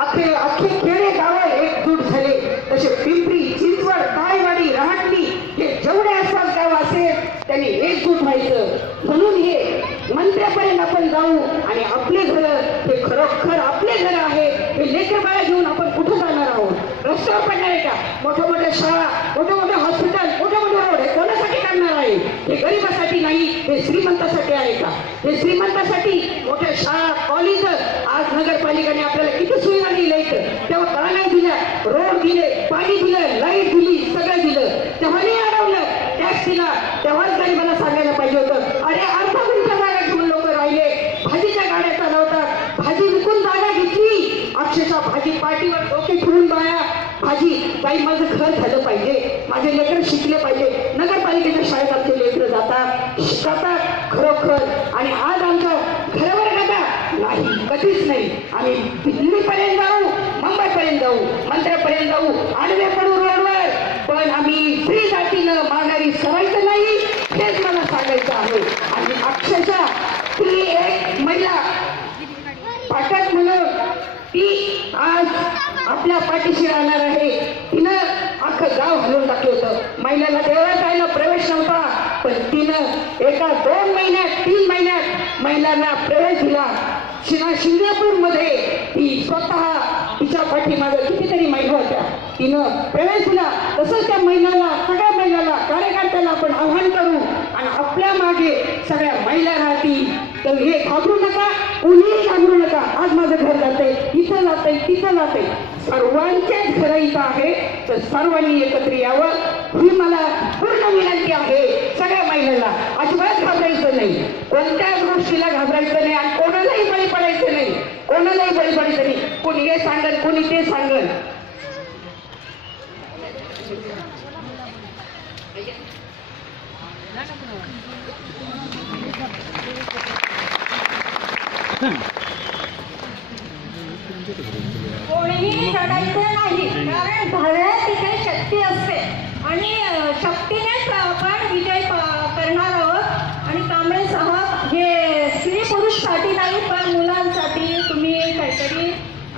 अख्खे अख्खे खेडे गावं एकजूट झाले. तसे पिंपरी चिंचवड तायवाडी रहाटणी हे जेवढे आसपास गाव असेल त्यांनी एकजूट व्हायचं. म्हणून हे मंत्र्यापर्यंत आपण जाऊ आणि आपले घर हे खरोखर आपले घर आहे हे लेकर बाळा घेऊन आपण कुठं जाणार आहोत? रस्त्यावर पडणार आहे का? मोठ्या मोठ्या शाळा मोठे मोठे हॉस्पिटल मोठे मोठे रोड हे कोणासाठी काढणार आहे? हे गरिबासाठी नाही हे श्रीमंतासाठी आहे का? हे श्रीमंतासाठी मोठ्या शाळा कॉलेज आज आपल्याला किती सुविधा दिल्या इथं. तेव्हा का नाही दिल्या रोड दिले पाणी दिलं लाइट दिली सगळं दिलं. तेव्हा नाही अडवलं. टॅक्स दिला. तेव्हाच मला सांगायला पाहिजे होतं अरे अर्धा गुंठा जागा घेऊन लोक राहिले. भाजीच्या गाड्या चालवतात. भाजी विकून जागा घेतली. अक्षरशः भाजी पाठीवर डोके ठेवून बाया भाजी बाई माझं घर झालं पाहिजे. माझे लेकर शिकले पाहिजे. नगरपालिकेच्या शाळेत आमचे लेकर जातात जातात खरोखर. आणि आज आमच्या घरावर नाही. कधीच नाही. आम्ही दिल्लीपर्यंत जाऊ मुंबईपर्यंत जाऊ मंत्र्यापर्यंत जाऊ आडवे पडू रोडवर. पण आम्ही स्त्री जातीनं माघारी सरायचं नाही हेच मला सांगायचं आहे. आणि अक्षरशः ती एक महिला पाठक म्हणून ती आज आपल्या पाठीशी राहणार आहे. तिनं अख्खं गाव हलवून टाकलं होतं. महिलाला देवळात जायला प्रवेश नव्हता पण तिनं एका दोन महिन्यात तीन महिन्यात महिलांना प्रवेश दिला. शिना शिंगणापूरमध्ये ती स्वतः तिच्या पाठीमागं कितीतरी महिला होत्या. तिनं प्रवेश दिला. तसंच त्या महिलाला सगळ्या महिलाला कार्यकर्त्याला आपण आव्हान करू आणि आपल्या मागे सगळ्या महिला राहतील तर हे घाबरू नका कोणीही घाबरू नका. आज माझं घर जाते इथं जाते तिथं जाते सर्वांच्याच घर इथं आहे. तर सर्वांनी एकत्र यावं. ही मला पूर्ण विनंती आहे सगळ्या महिलांना. अजिबात घाबरायचं नाही कोणत्याच गोष्टीला घाबरायचं नाही आणि कोणालाही बळी पडायचं नाही कोणालाही बळी पडायचं तरी. कोणी हे सांगल कोणी ते सांगल. कोणीही रडायचं नाही कारण भव्य तिथे शक्ती असते आणि अ, शक्तीनेच आपण विजय प- करणार आहोत आणि कांबळे साहेब हे स्त्री पुरुषसाठी नाही पण मुलांसाठी तुम्ही काहीतरी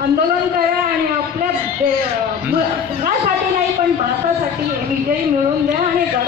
आंदोलन करा आणि आपल्या दे- मु- घरासाठी नाही पण भारतासाठी विजय मिळवून द्या.